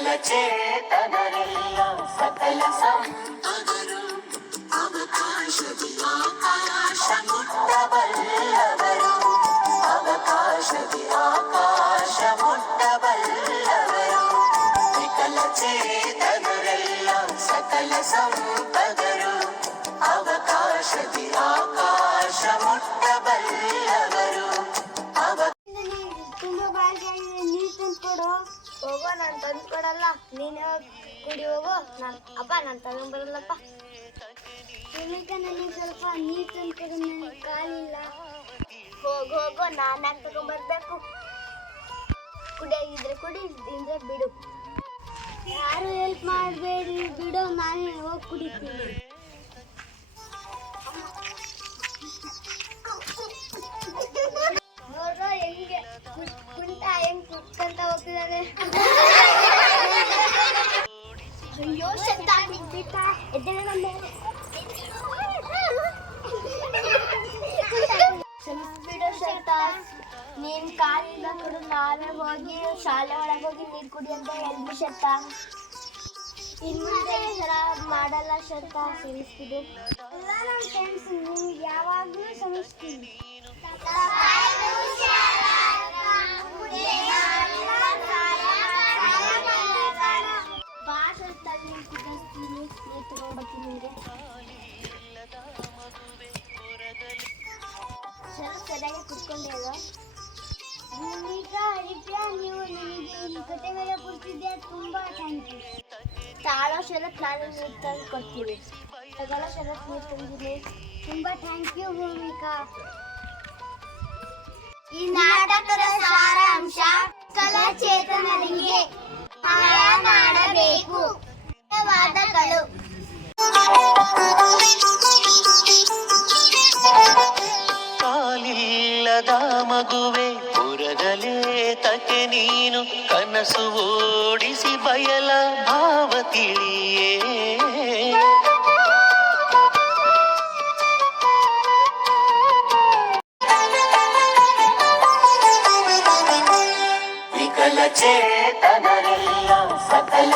ವಿಕಲ ಚೇತನರೆಲ್ಲ ಸಕಲ ಸಂಪದರು ಅವಕಾಶದಿ ಆಕಾಶ ಮುಟ್ಟಬಲ್ಲವರು ಅವಕಾಶದಿ ಆಕಾಶ ಮುಟ್ಟಬಲ್ಲವರು ವಿಕಲ ಚೇತನರೆಲ್ಲ ಸಕಲ ಸಂಪದರು ಅವಕಾಶದಿ ಆಕಾಶ ಮುಟ್ಟಬಲ್ಲವರು ತುಂಬಾ ಬಾಯಿಗೆ ನೀರು ತಂದ್ಕೊಡು. ಹೋಗೋ, ನಾನು ತಂದು ಕೊಡಲ್ಲ, ನೀನು ಕುಡಿ ಹೋಗು. ನಾನು ತಗೊಂಡ್ಬರಲ್ಲಪ್ಪ. ಭೂಮಿಕಾ, ನನಗೆ ಸ್ವಲ್ಪ ನೀರು ತಂದ್ಕೊಡು, ನನಗೆ ಕಾಲಿಲ್ಲ. ಹೋಗೋ, ನಾನು ಯಾಕೆ ತಗೊಂಡ್ಬರ್ಬೇಕು? ಕುಡಿಯಾಗಿದ್ರೆ ಕುಡಿ, ಇದ್ರೆ ಬಿಡು. ಯಾರು ಹೆಲ್ಪ್ ಮಾಡಬೇಡಿ, ಬಿಡು, ನಾನೇ ಹೋಗಿ ಕುಡಿತೀನಿ. ಹೆಂಗೆ ಕುಂಟ ಹೆಂಗ್ ಕುತ್ಕೊಂತ ಹೋಗ್ತಿದ್ದಾನೆ. ಅಯ್ಯೋ ಶಬ್ದ ಬಿಟ್ಬಿಟ್ಟ. ಬಿಡು ಶಬ್ದ, ನೀನ್ ಕಾಲಿಲ್ಲ ಕೊಡು, ನಾವೇ ಹೋಗಿ ಶಾಲೆ ಒಳಗೆ ಹೋಗಿ ನೀರು ಕುಡಿ ಅಂತ ಹೇಳ್ಬಿ ಶಬ್ದ. ಇನ್ಮುಂದೆ ಈ ಥರ ಮಾಡಲ್ಲ ಶಬ್ದ, ಕ್ಷಮಿಸ್ಬಿಡು. ಎಲ್ಲ ನಮ್ಮ ಫ್ರೆಂಡ್ಸ್ ನಿಮ್ಗೆ ಯಾವಾಗಲೂ ಕ್ಷಮಿಸ್ತೀನಿ. ಸರಿಯಾಗಿ ಕುತ್ಕೊಂಡೆ ಅಲ್ಲ. ಭೂಮಿಕಾ, ಹರಿಪ್ರಿಯ, ನೀವು ನನಗೆ ಈ ಕತೆ ಮೇಲೆ ಕೊಡ್ತಿದ್ದೆ, ತುಂಬಾ ಥ್ಯಾಂಕ್ ಯು. ತಾಳೋ ಶರತ್ ನಾನು ನೀರು ತಂದು ಕೊಡ್ತೀನಿ. ತಗೊಳ್ಳೋ ಶರತ್ ನೀರು ತಂದಿದ್ದೀನಿ. ತುಂಬಾ ಥ್ಯಾಂಕ್ ಯು ಭೂಮಿಕಾ. ಈ ನಾಟಕದ ಸಾರಾಂಶ ಕಲಾಚೇತನರಿಗೆ ಸಹಾಯ ಮಾಡಬೇಕು. ಧನ್ಯವಾದಗಳು. ಕಾಲಿಲ್ಲದ ಮಗುವೆ ಹೊರಗಲೇ ತಕೆ ನೀನು ಕನಸು ಓಡಿಸಿ ಬಯಲ ಭಾವ ತಿಳಿಯೇ ವಿಕಲ ಚೇತನರೆಲ್ಲ ಸಕಲ